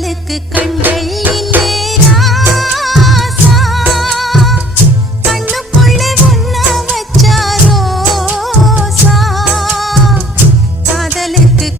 बालक कंड